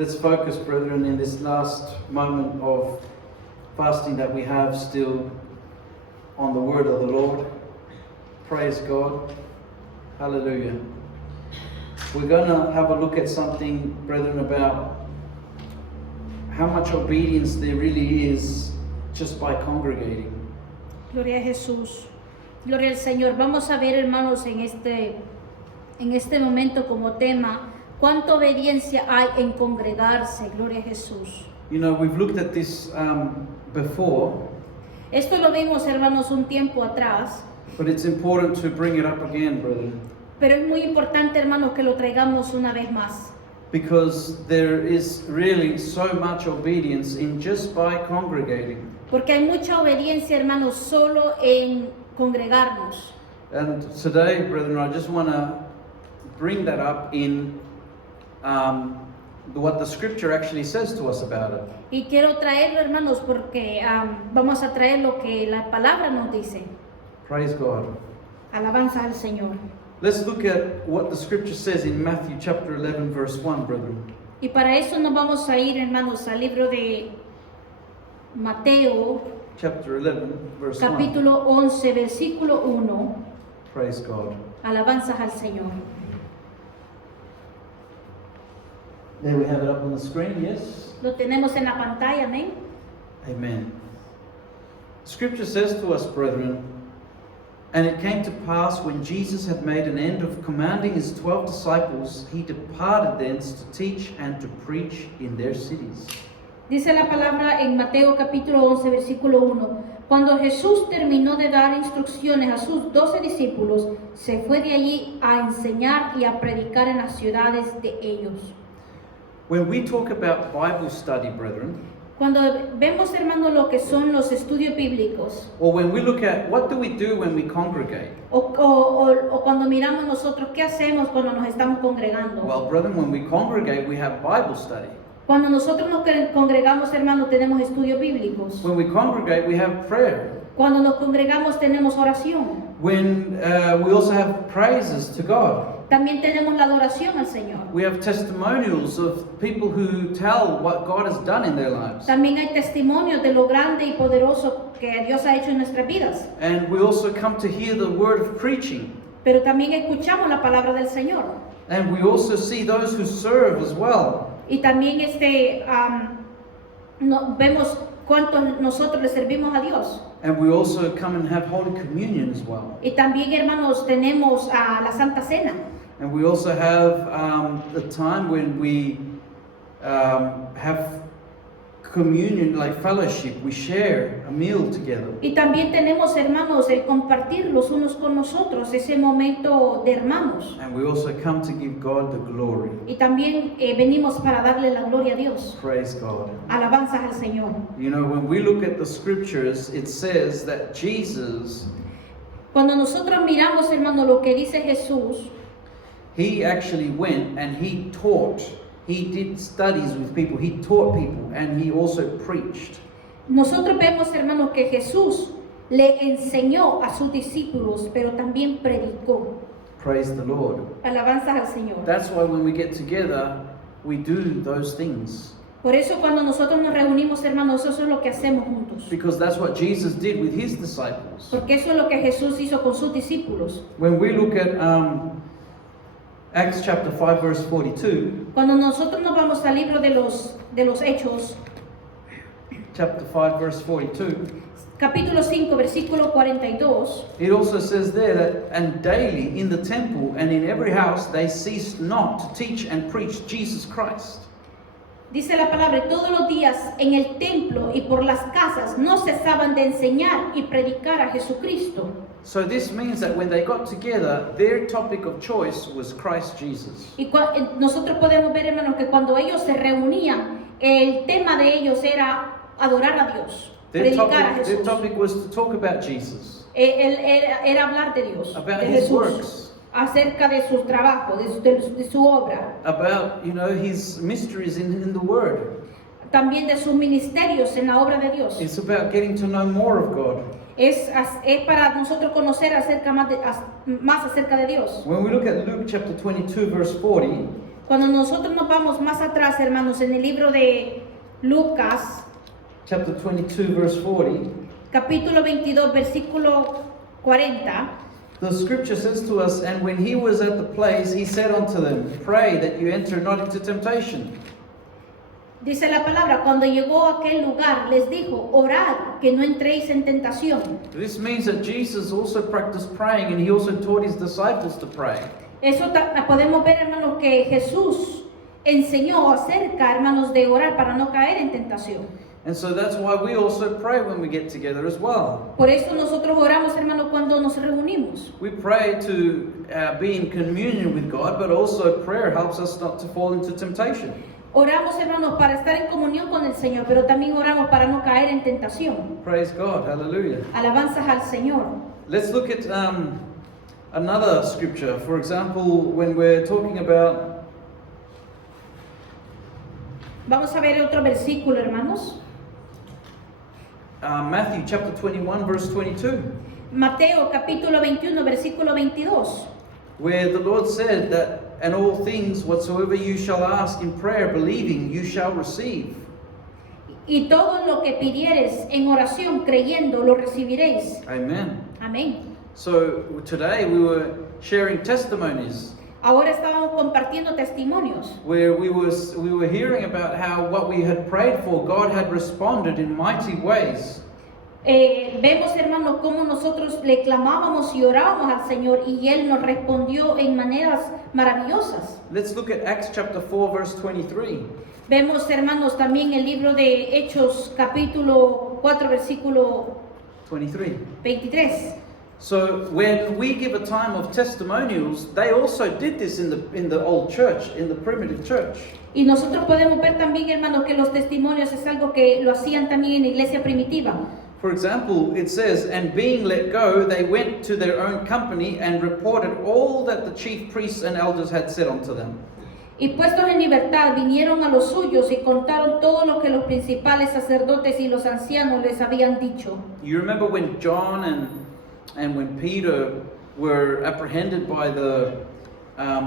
Let's focus, brethren, in this last moment of fasting that we have still on the word of the Lord. Praise God. Hallelujah. We're going to have a look at something, brethren, about how much obedience there really is just by congregating. Gloria a Jesús. Gloria al Señor. Vamos a ver, hermanos, en este momento como tema, cuánta obediencia hay en congregarse. Gloria a Jesús. You know, we've looked at this before, Esto lo vimos, hermanos, un tiempo atrás, but it's important to bring it up again, brethren, pero es muy importante, hermanos, que lo traigamos una vez más. because there is really so much obedience in just by congregating. Porque hay mucha obediencia, hermanos, solo en congregarnos. And today, brethren, I just want to bring that up in what the scripture actually says to us about it. Y quiero traerlo, hermanos, porque vamos a traer lo que la palabra nos dice. Praise God. Alabanza al Señor. Let's look at what the scripture says in Matthew chapter 11, verse 1, brethren. Y para eso nos vamos a ir, hermanos, al libro de Mateo, Chapter 11, verse 1. capítulo 11, versículo 1. Praise God. Alabanzas al Señor. There we have it up on the screen, yes? Lo tenemos en la pantalla, amén. Amen. Scripture says to us, brethren, and it came to pass when Jesus had made an end of commanding his 12 disciples, he departed thence to teach and to preach in their cities. Dice la palabra en Mateo capítulo 11, versículo 1. Cuando Jesús terminó de dar instrucciones a sus 12 discípulos, se fue de allí a enseñar y a predicar en las ciudades de ellos. When we talk about Bible study, brethren, Cuando vemos, hermanos, lo que son los estudios bíblicos, or when we look at what do we do when we congregate? o cuando miramos nosotros, ¿qué hacemos cuando nos estamos congregando? Well, brethren, when we congregate, we have Bible study. Cuando nosotros nos congregamos, hermanos, tenemos estudios bíblicos. When we congregate, we have prayer. Cuando nos congregamos, tenemos oración. When we also have praises to God. También tenemos la adoración al Señor. We have testimonials of people who tell what God has done in their lives. También hay testimonios de lo grande y poderoso que Dios ha hecho en nuestras vidas. And we also come to hear the word of preaching. Pero también escuchamos la palabra del Señor. And we also see those who serve as well. Y también vemos cuánto nosotros le servimos a Dios. And we also come and have Holy Communion as well. Y también, hermanos, tenemos la Santa Cena. And we also have the time when we have communion, like fellowship. We share a meal together. Y también tenemos, hermanos, el compartir los unos con nosotros, ese momento de hermanos. And we also come to give God the glory. Y también venimos para darle la gloria a Dios. Praise God. Alabanzas al Señor. You know, when we look at the scriptures, it says that Jesus, Cuando nosotros miramos, hermano, lo que dice Jesús, he actually went and he taught. He did studies with people. He taught people and he also preached. nosotros vemos, hermanos, que Jesús le enseñó a sus discípulos, pero también predicó. Praise the Lord. Alabanzas al Señor. That's why when we get together, we do those things. Por eso cuando nosotros nos reunimos, hermanos, eso es lo que hacemos juntos. Because that's what Jesus did with his disciples. Porque eso es lo que Jesús hizo con sus discípulos. When we look at Acts chapter 5 verse 42, Cuando nosotros nos vamos al libro de los Hechos, chapter 5 verse 42, capítulo 5, versículo 42, it also says there that, and daily in the temple and in every house they ceased not to teach and preach Jesus Christ. dice la palabra, todos los días en el templo y por las casas no cesaban de enseñar y predicar a Jesucristo. So this means that when they got together, their topic of choice was Christ Jesus. Y nosotros podemos ver, hermanos, que cuando ellos se reunían, el tema de ellos era adorar a Dios, Their predicar a topic, their Jesús. topic was to talk about Jesus, Era hablar de Dios, about de his Jesús, works, acerca de su trabajo, de su obra, about, you know, his mysteries in the Word. también de sus ministerios en la obra de Dios. It's about getting to know more of God. Es para nosotros conocer más acerca de Dios. When we look at Luke chapter 22 verse 40, Cuando nosotros nos vamos más atrás, hermanos, en el libro de Lucas, chapter 22, verse 40, capítulo 22, versículo 40, the scripture says to us, "And when he was at the place, he said unto them, Pray that you enter not into temptation." dice la palabra, cuando llegó a aquel lugar, les dijo, orad, que no entréis en tentación. This means that Jesus also practiced praying, and he also taught his disciples to pray. Eso podemos ver, hermanos, que Jesús enseñó acerca, hermanos, de orar para no caer en tentación. And so that's why we also pray when we get together as well. Por eso nosotros oramos, hermanos, cuando nos reunimos. We pray to be in communion with God, but also prayer helps us not to fall into temptation. Oramos, hermanos, para estar en comunión con el Señor, pero también oramos para no caer en tentación. Praise God, hallelujah. Alabanzas al Señor. Let's look at another scripture. For example, when we're talking about Vamos a ver otro versículo, hermanos. Matthew chapter 21, verse 22, Mateo capítulo 21, versículo 22. where the Lord said that, "And all things whatsoever you shall ask in prayer, believing, you shall receive." Y todo lo que pidieres en oración creyendo lo recibiréis. Amen. Amén. So today we were sharing testimonies Ahora estábamos compartiendo testimonios where we were hearing about how what we had prayed for, God had responded in mighty ways. Vemos, hermanos, cómo nosotros le clamábamos y orábamos al Señor y Él nos respondió en maneras maravillosas. Let's look at Acts chapter 4, verse 23. Vemos, hermanos, también el libro de Hechos capítulo 4, versículo 23. 23. So when we give a time of testimonials, they also did this in the old church, in the primitive church. Y nosotros podemos ver también, hermanos, que los testimonios es algo que lo hacían también en la iglesia primitiva. For example, it says, "And being let go, they went to their own company and reported all that the chief priests and elders had said unto them." Y puestos en libertad, vinieron a los suyos y contaron todo lo que los principales sacerdotes y los ancianos les habían dicho. You remember when John and when Peter were apprehended by the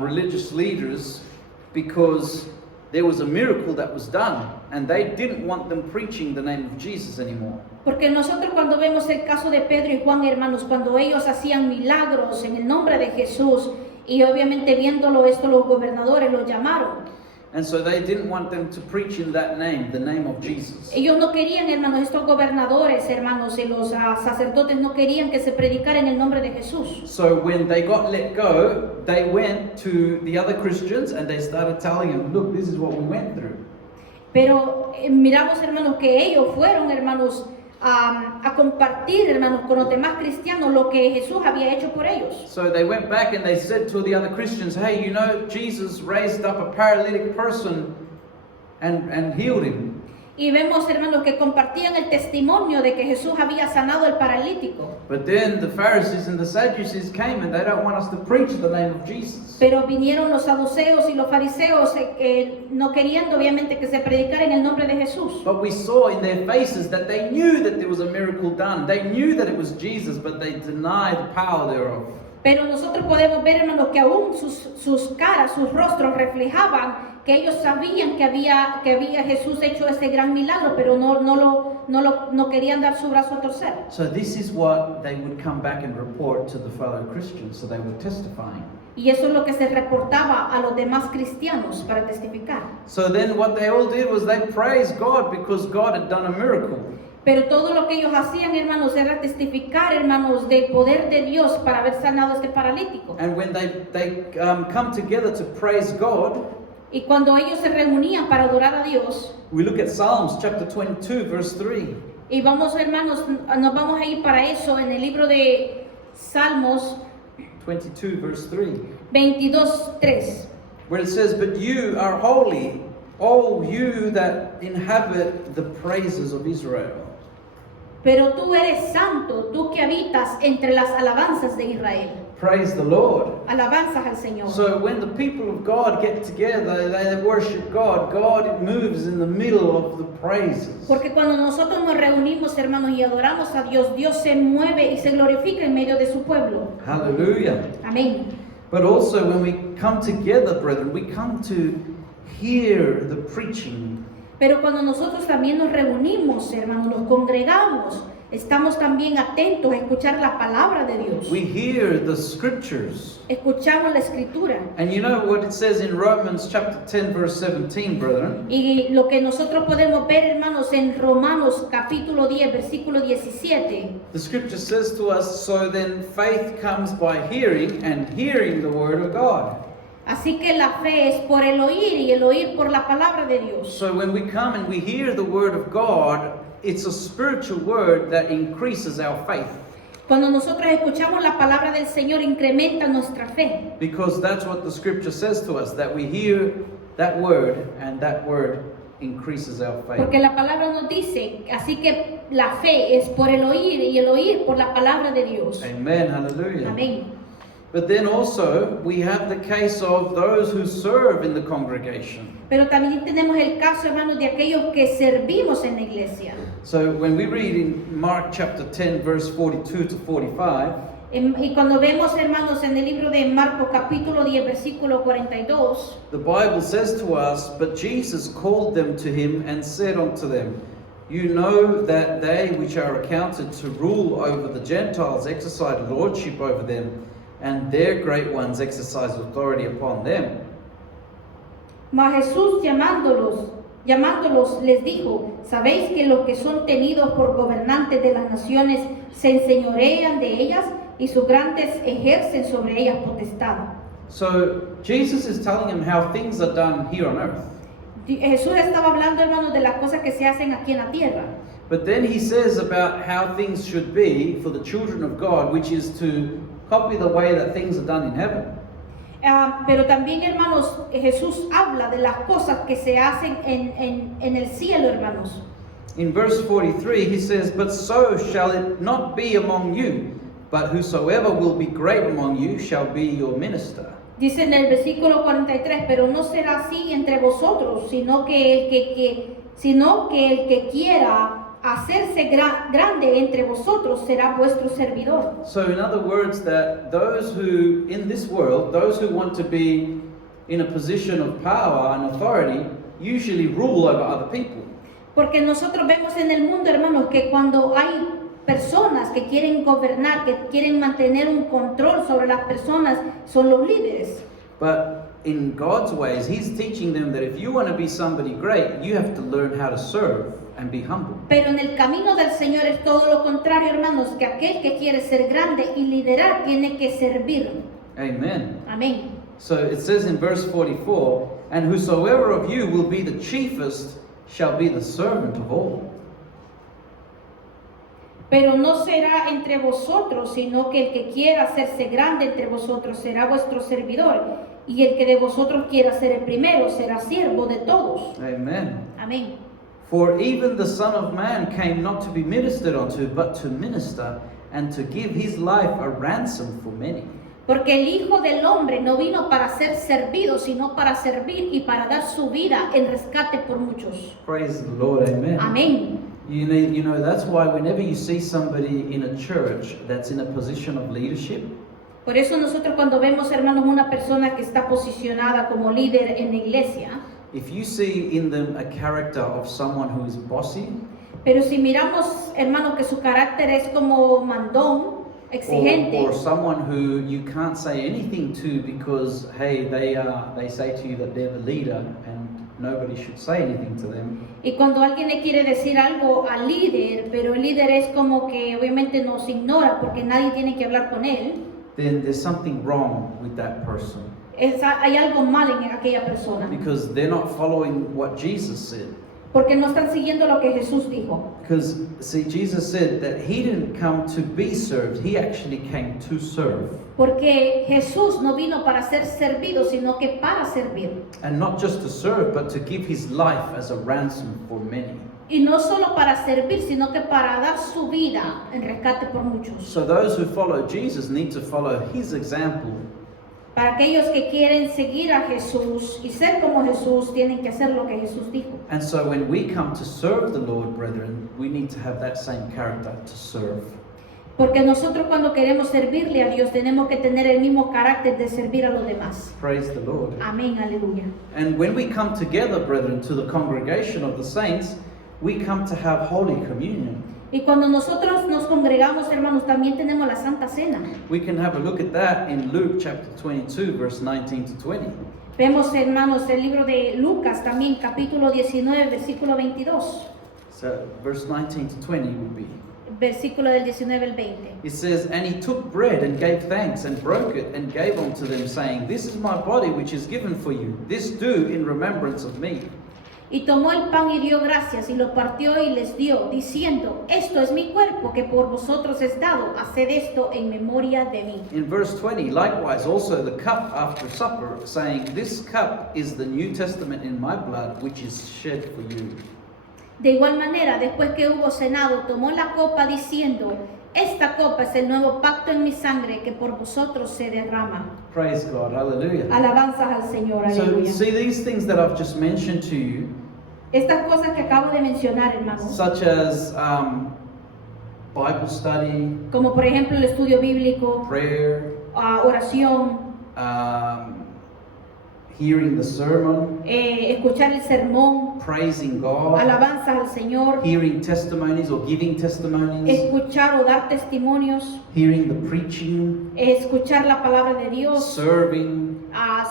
religious leaders because there was a miracle that was done, and they didn't want them preaching the name of Jesus anymore. Porque nosotros cuando vemos el caso de Pedro y Juan, hermanos, cuando ellos hacían milagros en el nombre de Jesús, y obviamente viéndolo esto los gobernadores los llamaron. And so they didn't want them to preach in that name, the name of Jesus. Ellos no querían, hermanos, estos gobernadores, hermanos, y los sacerdotes no querían que se predicara en el nombre de Jesús. So when they got let go, they went to the other Christians and they started telling them, "Look, this is what we went through." Pero miramos, hermanos, que ellos fueron, hermanos, a compartir, hermanos, con los demás cristianos lo que Jesús había hecho por ellos. So they went back and they said to the other Christians, "Hey, you know, Jesus raised up a paralytic person and healed him." Y vemos, hermanos, que compartían el testimonio de que Jesús había sanado al paralítico. But then the Pharisees and the Sadducees came and they don't want us to preach the name of Jesus. Pero vinieron los saduceos y los fariseos no queriendo, obviamente, que se predicara en el nombre de Jesús. But we saw in their faces that they knew that there was a miracle done. They knew that it was Jesus, but they denied the power thereof. Pero nosotros podemos ver, hermanos, que aún sus caras, sus rostros reflejaban que ellos sabían que había Jesús hecho ese gran milagro, pero no querían dar su brazo a torcer. So this is what they would come back and report to the fellow Christians. So they were testifying. Y eso es lo que se reportaba a los demás cristianos para testificar. So then what they all did was they praised God because God had done a miracle. Pero todo lo que ellos hacían, hermanos, era testificar, hermanos, del poder de Dios para haber sanado a este paralítico. And when they come together to praise God, Y cuando ellos se reunían para adorar a Dios, we look at Psalms chapter 22, verse 3. y vamos, hermanos, nos vamos a ir para eso en el libro de Salmos 22, verse 3. 22:3. Where it says, "But you are holy, all you that inhabit the praises of Israel." Pero tú eres santo, tú que habitas entre las alabanzas de Israel. Praise the Lord. Alabanzas al Señor. So when the people of God get together, they worship God. God moves in the middle of the praises. Porque cuando nosotros nos reunimos, hermanos, y adoramos a Dios, Dios se mueve y se glorifica en medio de su pueblo. Hallelujah. Amén. But also when we come together, brethren, we come to hear the preaching. Pero cuando nosotros también nos reunimos, hermanos, nos congregamos, estamos también atentos a escuchar la palabra de Dios. We hear the scriptures. Escuchamos la escritura. And you know what it says in Romans chapter 10 verse 17, brethren? Y lo que nosotros podemos ver, hermanos, en Romanos capítulo 10, versículo 17. The scripture says to us, so then faith comes by hearing, and hearing the word of God. Así que la fe es por el oír y el oír por la palabra de Dios. So when we come and we hear the word of God, it's a spiritual word that increases our faith. Cuando nosotros escuchamos la palabra del Señor, incrementa nuestra fe. Because that's what the scripture says to us, that we hear that word and that word increases our faith. Porque la palabra nos dice, así que la fe es por el oír y el oír por la palabra de Dios. Amen, hallelujah. Amén. But then also we have the case of those who serve in the congregation. Pero también tenemos el caso, hermanos, de aquellos que servimos en la iglesia. So when we read in Mark chapter 10 verse 42 to 45, Y cuando vemos, hermanos, en el libro de Marcos capítulo 10, versículo 42, the Bible says to us, but Jesus called them to him and said unto them, you know that they which are accounted to rule over the Gentiles exercise lordship over them, and their great ones exercise authority upon them. mas Jesús llamándolos les dijo, ¿sabéis que los que son tenidos por gobernantes de las naciones se enseñorean de ellas y sus grandes ejercen sobre ellas potestad? So Jesus is telling them how things are done here on earth. Jesús estaba hablando, hermanos, de las cosas que se hacen aquí en la tierra. But then he says about how things should be for the children of God, which is to copy the way that things are done in heaven. Pero también, hermanos, Jesús habla de las cosas que se hacen en el cielo, hermanos. In verse 43 he says, but so shall it not be among you, but whosoever will be great among you shall be your minister. Dice en el versículo 43, pero no será así entre vosotros, sino que el que quiera hacerse grande entre vosotros será vuestro servidor. So in other words, that those who in this world, those who want to be in a position of power and authority, usually rule over other people. Porque nosotros vemos en el mundo, hermanos, que cuando hay personas que quieren gobernar, que quieren mantener un control sobre las personas, son los líderes. But in God's ways, He's teaching them that if you want to be somebody great, you have to learn how to serve and be humble. Pero en el camino del Señor es todo lo contrario, hermanos, que aquel que quiere ser grande y liderar tiene que servir. Amen. Amén. So it says in verse 44, and whosoever of you will be the chiefest shall be the servant of all. Pero no será entre vosotros, sino que el que quiera hacerse grande entre vosotros será vuestro servidor, y el que de vosotros quiera ser el primero será siervo de todos. Amen. Amén. For even the Son of Man came not to be ministered unto, but to minister, and to give his life a ransom for many. Porque el Hijo del Hombre no vino para ser servido, sino para servir y para dar su vida en rescate por muchos. Praise the Lord, amen. Amén. You know, that's why whenever you see somebody in a church that's in a position of leadership, Por eso nosotros cuando vemos, hermanos, una persona que está posicionada como líder en la iglesia, if you see in them a character of someone who is bossy, pero si miramos, hermanos, que su carácter es como mandón, exigente, or someone who you can't say anything to because, hey, they say to you that they're the leader and nobody should say anything to them. y cuando alguien le quiere decir algo al líder, pero el líder es como que obviamente nos ignora porque nadie tiene que hablar con él, Then there's something wrong with that person hay algo mal en aquella persona, because they're not following what Jesus said. porque no están siguiendo lo que Jesús dijo. Because, see, Jesus said that he didn't come to be served, he actually came to serve. Porque Jesús no vino para ser servido, sino que para servir. And not just to serve, but to give his life as a ransom for many. Y no solo para servir, sino que para dar su vida en rescate por muchos. So those who follow Jesus need to follow his example. Para aquellos que quieren seguir a Jesús y ser como Jesús, tienen que hacer lo que Jesús dijo. And so when we come to serve the Lord, brethren, we need to have that same character to serve. Porque nosotros cuando queremos servirle a Dios tenemos que tener el mismo carácter de servir a los demás. Praise the Lord. Amén, aleluya. And when we come together, brethren, to the congregation of the saints, we come to have Holy Communion. Y cuando nosotros nos congregamos, hermanos, también tenemos la Santa Cena. We can have a look at that in Luke chapter 22, verse 19 to 20. Vemos, hermanos, el libro de Lucas también, capítulo 19, versículo 22. So verse 19 to 20 would be. Versículo del 19 al 20. It says, "And he took bread and gave thanks and broke it and gave unto them, saying, This is my body which is given for you. This do in remembrance of me. Y tomó el pan y dio gracias y lo partió y les dio, diciendo, esto es mi cuerpo que por vosotros es dado, haced esto en memoria de mí. In verse 20, likewise also the cup after supper, saying, This cup is the New Testament in my blood, which is shed for you. De igual manera, después que hubo cenado, tomó la copa diciendo, esta copa es el nuevo pacto en mi sangre que por vosotros se derrama. Praise God, hallelujah. Alabanzas al Señor, So aleluya. see these things that I've just mentioned to you, Estas cosas que acabo de mencionar, hermanos, such as Bible study, como por ejemplo el estudio bíblico, prayer, oración, hearing the sermon, escuchar el sermón, praising God, alabanzas al Señor, hearing testimonies or giving testimonies, escuchar o dar testimonios, hearing the preaching, escuchar la palabra de Dios, serving.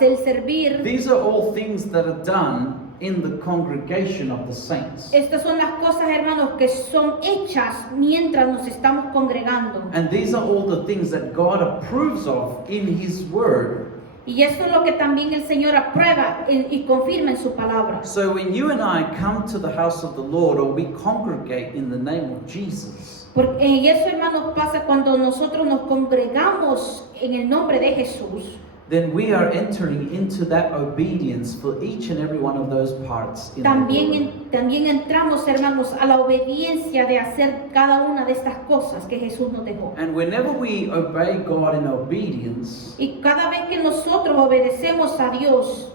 el servir. These are all things that are done in the congregation of the saints. Estas son las cosas, hermanos, que son hechas mientras nos estamos congregando. And these are all the things that God approves of in His Word. Y eso es lo que también el Señor aprueba y confirma en su palabra. So when you and I come to the house of the Lord, or we congregate in the name of Jesus, Y eso, hermanos, pasa cuando nosotros nos congregamos en el nombre de Jesús. then we are entering into that obedience for each and every one of those parts in the Lord. También entramos, hermanos, a la obediencia de hacer cada una de estas cosas que Jesús nos dejó. And whenever we obey God in obedience, Y cada vez que nosotros obedecemos a Dios,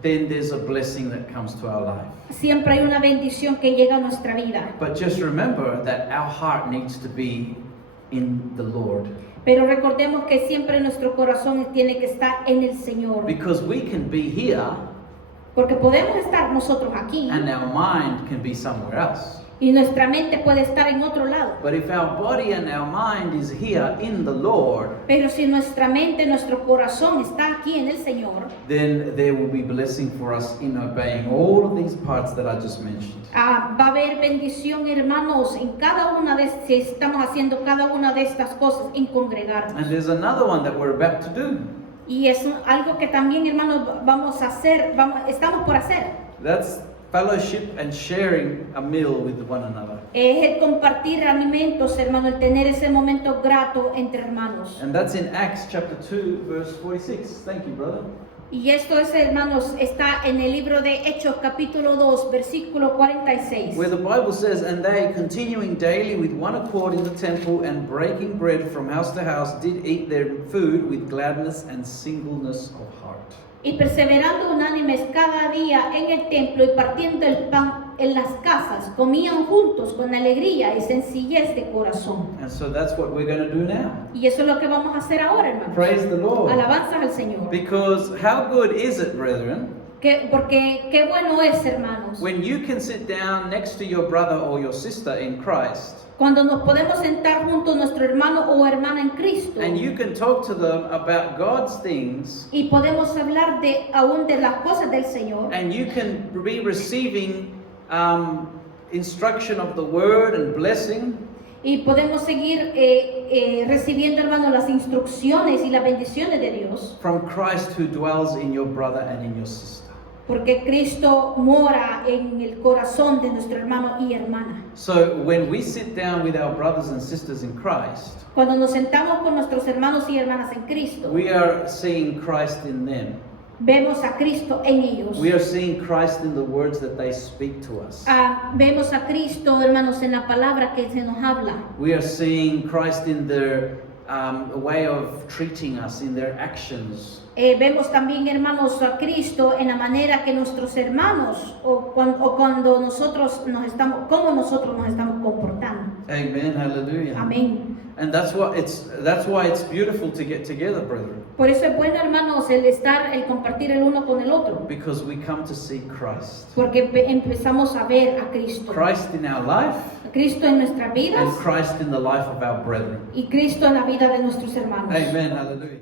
then there's a blessing that comes to our life. siempre hay una bendición que llega a nuestra vida. But just remember that our heart needs to be in the Lord, Pero recordemos que siempre nuestro corazón tiene que estar en el Señor. because we can be here Porque podemos estar nosotros aquí and our mind can be somewhere else. y nuestra mente puede estar en otro lado. But if our body and our mind is here in the Lord, Pero si nuestra mente, nuestro corazón está aquí en el Señor, then there will be blessing for us in obeying all of these parts that I just mentioned. va a haber bendición, hermanos, en cada una de si estamos haciendo cada una de estas cosas en congregarnos. And there's another one that we're about to do. Y es algo que también, hermanos, vamos a hacer, estamos por hacer. That's fellowship and sharing a meal with one another. Es el compartir alimentos, hermano, el tener ese momento grato entre hermanos. And that's in Acts chapter 2, verse 46. Thank you, brother. Y esto es, hermanos, está en el libro de Hechos capítulo 2, versículo 46. Where the Bible says, And they, continuing daily with one accord in the temple and breaking bread from house to house, did eat their food with gladness and singleness of heart. Y perseverando unánimes cada día en el templo y partiendo el pan en las casas, comían juntos con alegría y sencillez de corazón. And so that's what we're going to do now. Y eso es lo que vamos a hacer ahora, hermanos. Praise the Lord. Alabanzas al Señor. Because how good is it, brethren, Porque qué bueno es, hermanos, when you can sit down next to your brother or your sister in Christ, cuando nos podemos sentar junto a nuestro hermano o hermana en Cristo and you can talk to them about God's things, y podemos hablar aún de las cosas del Señor, and you can be receiving instruction of the word and blessing, y podemos seguir recibiendo, hermanos, las instrucciones y las bendiciones de Dios, from Christ who dwells in your brother and in your sister. porque Cristo mora en el corazón de nuestro hermano y hermana. So when we sit down with our brothers and sisters in Christ, Cuando nos sentamos con nuestros hermanos y hermanas en Cristo, we are seeing Christ in them. vemos a Cristo en ellos. We are seeing Christ in the words that they speak to us. Vemos a Cristo, hermanos, en la palabra que se nos habla. We are seeing Christ in their a way of treating us in their actions. Vemos también, hermanos, a Cristo en la manera que nuestros hermanos cuando nosotros cómo nosotros nos estamos comportando. Amen. Hallelujah. Amén. And that's why it's beautiful to get together, brethren, Por eso es bueno, hermanos, el compartir el uno con el otro, because we come to see Christ. porque empezamos a ver a Cristo. Christ in our life Cristo en nuestras vidas and Christ in the life of our brethren. y Cristo en la vida de nuestros hermanos. Amen. Hallelujah.